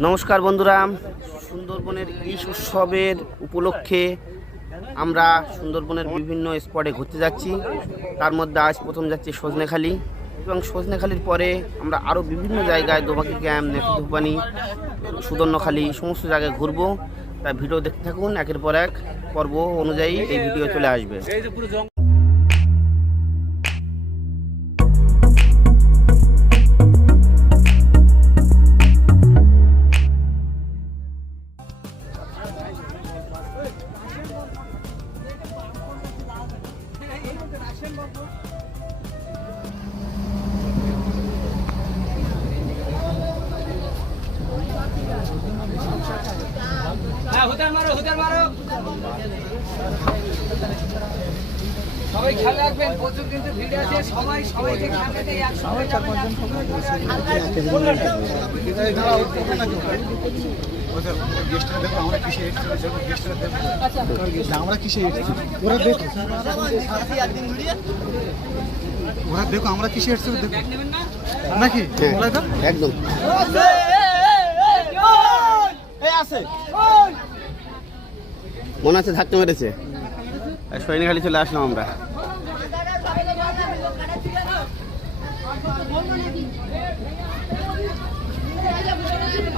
নমস্কার বন্ধুরা, সুন্দরবনের ইলিশ উৎসবের উপলক্ষে আমরা সুন্দরবনের বিভিন্ন স্পটে ঘুরতে যাচ্ছি। তার মধ্যে আজ প্রথম যাচ্ছি সজনেখালি এবং সজনেখালির পরে আমরা আরও বিভিন্ন জায়গায় দোবাকি ক্যাম্প নেফুদুপানি সুদর্ণখালি সমস্ত জায়গায় ঘুরবো। তাই ভিডিও দেখতে থাকুন, একের পর এক পর্ব অনুযায়ী এই ভিডিও চলে আসবে। হ্যাঁ হুদার মারো হুদার মারো। সবাই খেয়াল রাখবেন প্রচুর কিন্তু ভিড় আছে সবাই সবাইকে খেয়াল রেখে একসঙ্গে যাবেন, আমরা কিসে ওরা দেখো ওরা দেখো আমরা কিসে এসেছি দেখো নাকি একদম মনে আছে ধাক্কা মেরেছে। সৈনিকালি চলে আসলাম আমরা।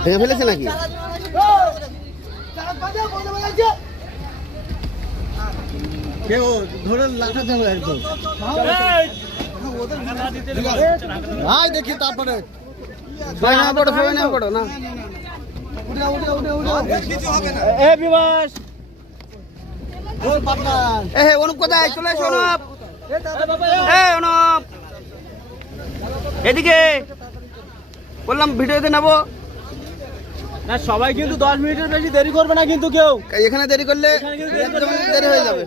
ভেঙে ফেলেছে নাকি? কেউ ধরে লাঠা যাবে একদম। ভাই দেখি তারপরে। না পড়ো না পড়ো না। এ হে অনুপ কোথায়? চলে এসো অনুপ। এ অনুপ। এদিকে। বললাম ভিডিওতে নেব। না সবাই কিন্তু দশ মিনিটের বেশি দেরি করবে না কিন্তু কেউ। এখানে দেরি করলে একদম দেরি হয়ে যাবে।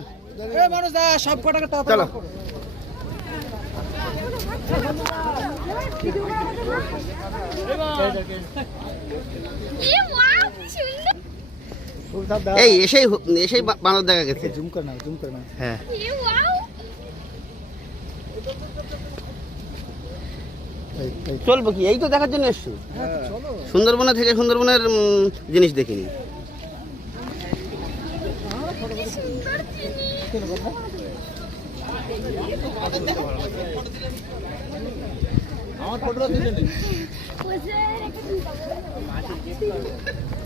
সব কটাকে চলো। এই এসেই এসেই বানর দেখা গেছে। জুম করে নাও জুম করে নাও। হ্যাঁ। চলবো কি? এই তো দেখার জন্য এসছো? সুন্দরবনে থেকে সুন্দরবনের জিনিস দেখিনি। আমার ফটোটা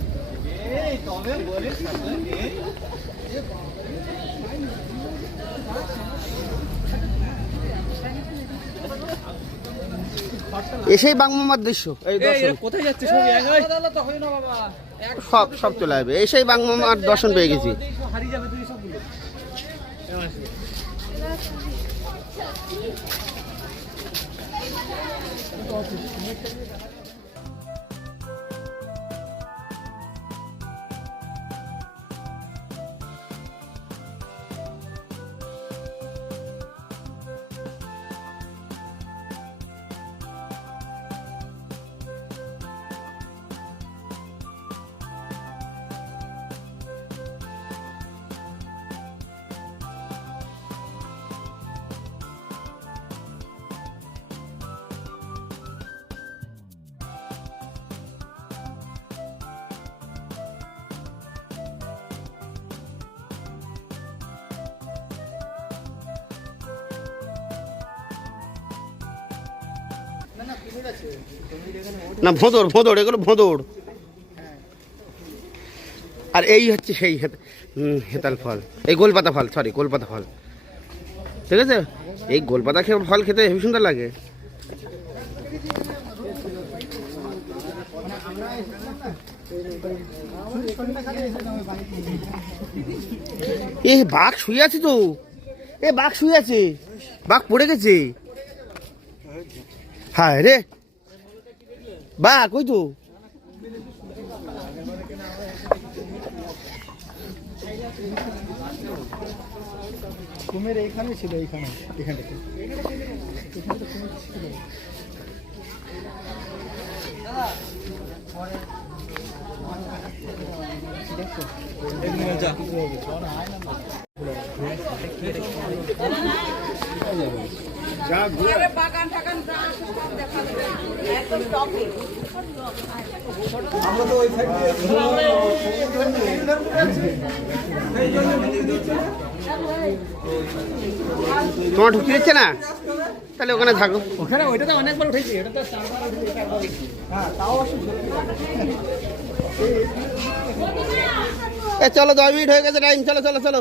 এসেই বাংমামার দৃশ্য এই দর্শন। কোথায় যাচ্ছে সব এক তো না বাবা এক সব সব চলে আসবে। এসেই বাংমামার দর্শন পেয়ে গেছি। হারিয়ে যাবে তুই সবগুলো না, ভোঁদড় ভোঁদড়, এগুলো ভোঁদর আর এই হচ্ছে সেই হেতাল ফল। এই গোলপাতা ফল সরি গোলপাতা ফল। ঠিক আছে? এই গোলপাতা খেয়ে ফল খেতে হেবি সুন্দর লাগে। এ, বাঘ শুয়ে আছে তো। এ, বাঘ শুয়ে আছে। বাঘ পড়ে গেছে। হায় রে। বাঘ ওই তো? কুমির এইখানে ছিল এইখানে এখান যা আছে যাবে। একদম টপে তোমার ঢুকতে দিচ্ছে না তাহলে ওখানে থাকো ওখানে অনেকবার উঠেছি এটা তো চারবার উঠেছি। এ চলো দশ মিনিট হয়ে গেছে টাইম চলো চলো চলো